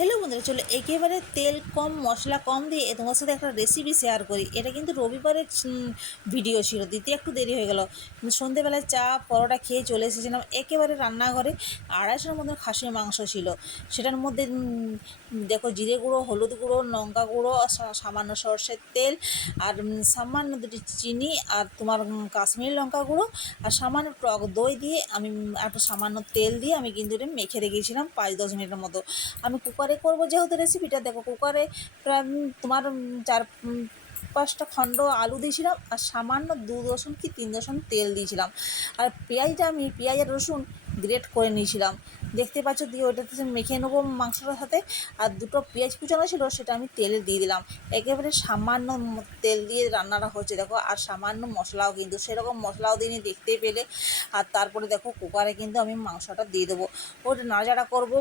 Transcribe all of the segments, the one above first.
Hello বন্ধুরা, চলো একেবারে তেল কম মশলা কম দিয়ে তোমার সাথে একটা রেসিপি শেয়ার করি। এটা কিন্তু রবিবারের ভিডিও ছিল, দিতে একটু দেরি হয়ে গেল। সন্ধেবেলায় চা পরোটা খেয়ে চলে এসেছিলাম একেবারে রান্নাঘরে। 250-এর মতন খাসির মাংস ছিল। সেটার মধ্যে দেখো, জিরে গুঁড়ো, হলুদ গুঁড়ো, লঙ্কা গুঁড়ো, সামান্য সর্ষের তেল, আর সামান্য দুটি চিনি, আর তোমার কাশ্মীরি লঙ্কা গুঁড়ো, আর সামান্য টক দই দিয়ে আমি একটু সামান্য তেল দিয়ে আমি কিন্তু এটা মেখে রেখেছিলাম 5-10 মিনিটের মতো। আমি কুকারে করবো যেহেতু রেসিপিটা, দেখো কুকারে প্রায় তোমার 4-5টা খণ্ড আলু দিয়েছিলাম, আর সামান্য 2 রসুন কি 3 রসুন তেল দিয়েছিলাম। আর পেঁয়াজটা আমি পেঁয়াজ আর রসুন গ্রেট করে নিয়েছিলাম, দেখতে পাচ্ছ। দিয়ে ওইটাতে মেখে নেবো মাংসটার সাথে। আর 2টো পেঁয়াজ কুচানো ছিল, সেটা আমি তেলে দিয়ে দিলাম। একেবারে সামান্য তেল দিয়ে রান্নাটা হচ্ছে দেখো, আর সামান্য মশলাও, কিন্তু সেরকম মশলাও দিইনি, দেখতেই পেলে। আর তারপরে দেখো কুকারে কিন্তু আমি মাংসটা দিয়ে দেবো, ওটা নাড়াচাড়া করবো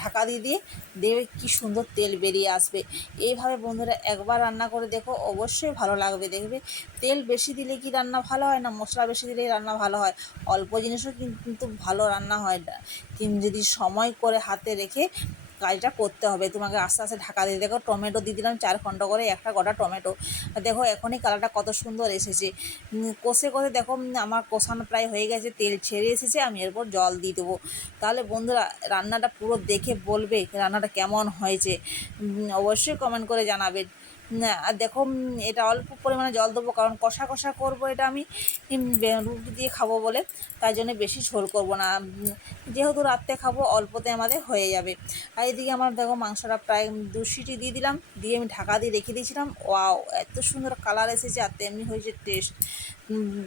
ঢাকা দিয়ে দিয়ে দেবে, কী সুন্দর তেল বেরিয়ে আসবে। এইভাবে বন্ধুরা একবার রান্না করে দেখো, অবশ্যই ভালো লাগবে। দেখবে তেল বেশি দিলে কি রান্না ভালো হয় না, মশলা বেশি দিলেই রান্না ভালো হয়। অল্প জিনিসও কিন্তু ভালো রান্না হয় না, কিন্তু যদি সময় করে হাতে রেখে কাজটা করতে হবে। তোমাকে আস্তে আস্তে ঢাকা দিয়ে দেখো, টমেটো দিয়ে দিলাম 4 খণ্ড করে, একটা গোটা টমেটো। দেখো এখনই কালারটা কত সুন্দর এসেছে। কষে কষে দেখো আমার কষানো প্রায় হয়ে গেছে, তেল ছেড়ে এসেছে। আমি এরপর জল দিয়ে দেবো। তাহলে বন্ধুরা রান্নাটা পুরো দেখে বলবে রান্নাটা কেমন হয়েছে, অবশ্যই কমেন্ট করে জানাবেন। আর দেখো এটা অল্প পরিমাণে জল দেবো, কারণ কষা কষা করবো এটা আমি রুটি দিয়ে খাবো বলে, তাই জন্য বেশি ঝোল করব না। যেহেতু রাত্রে খাবো, অল্পতে আমাদের হয়ে যাবে। আর এদিকে আমার দেখো মাংসটা প্রায় 2 সিটি দিয়ে দিলাম, দিয়ে আমি ঢাকা দিয়ে রেখে দিয়েছিলাম। ওয়াও, এত সুন্দর কালার এসেছে, আর তেমনি হয়েছে টেস্ট।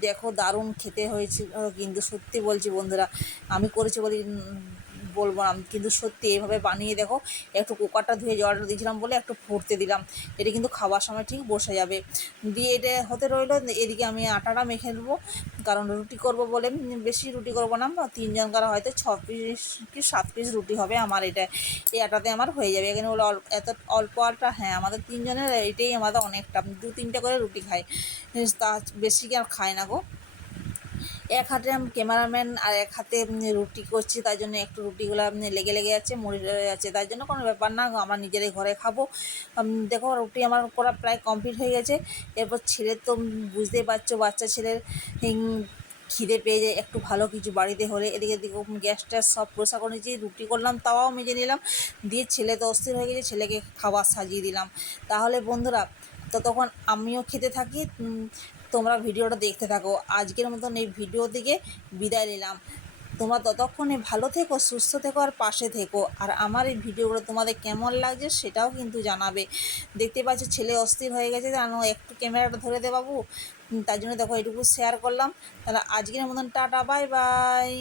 দেখো দারুণ খেতে হয়েছে, কিন্তু সত্যি বলছি বন্ধুরা, আমি করেছি বলি বলবো না, কিন্তু সত্যি এইভাবে বানিয়ে দেখো। একটু কুকারটা ধুয়ে জলটা দিয়েছিলাম বলে একটু ফুটতে দিলাম, এটা কিন্তু খাওয়ার সময় ঠিক বসে যাবে। দিয়ে এটা হতে রইলো, এদিকে আমি আটাটা মেখে নেবো, কারণ রুটি করব বলে। বেশি রুটি করবো না, 3 জনকার হয়তো 6 পিস কি 7 পিস রুটি হবে আমার। এটা এই আটাতে আমার হয়ে যাবে। এখানে বলে এত অল্প আটা, হ্যাঁ আমাদের 3 জনের এটাই আমাদের অনেকটা। 2-3টে করে রুটি খাই, তা বেশি কি আর খায় না গো। এক হাতে আমি ক্যামেরাম্যান, আর এক হাতে রুটি করছি, তাই জন্য একটু রুটিগুলো লেগে লেগে যাচ্ছে, মুড়ি লেগে যাচ্ছে, তাই জন্য কোনো ব্যাপার না, আমরা নিজেরাই ঘরে খাবো। দেখো রুটি আমার করা প্রায় কমপ্লিট হয়ে গেছে। এরপর ছেলের তো বুঝতেই পারছো, বাচ্চা ছেলের খিদে পেয়ে যায় একটু ভালো কিছু বাড়িতে হলে। এদিকে এদিকে গ্যাস ট্যাস সব পরিষ্কার করে নিয়েছি, রুটি করলাম, তাওয়াও মেজে নিলাম। দিয়ে ছেলে তো অস্থির হয়ে গেছে, ছেলেকে খাবার সাজিয়ে দিলাম। তাহলে বন্ধুরা ততক্ষণ আমিও খেতে থাকি, তোমরা ভিডিওটা দেখতে থাকো। আজকের মতন এই ভিডিও থেকে বিদায় নিলাম। তোমরা ততক্ষণে ভালো থেকো, সুস্থ থেকো, আর পাশে থেকো। আর আমার এই ভিডিওগুলো তোমাদের কেমন লাগছে সেটাও কিন্তু জানাবে। দেখতে পাচ্ছ ছেলে অস্থির হয়ে গেছে, জানো একটু ক্যামেরাটা ধরে দে বাবু। তার জন্য দেখো এটুকু শেয়ার করলাম। তাহলে আজকের মতন টাটা, বাই বাই।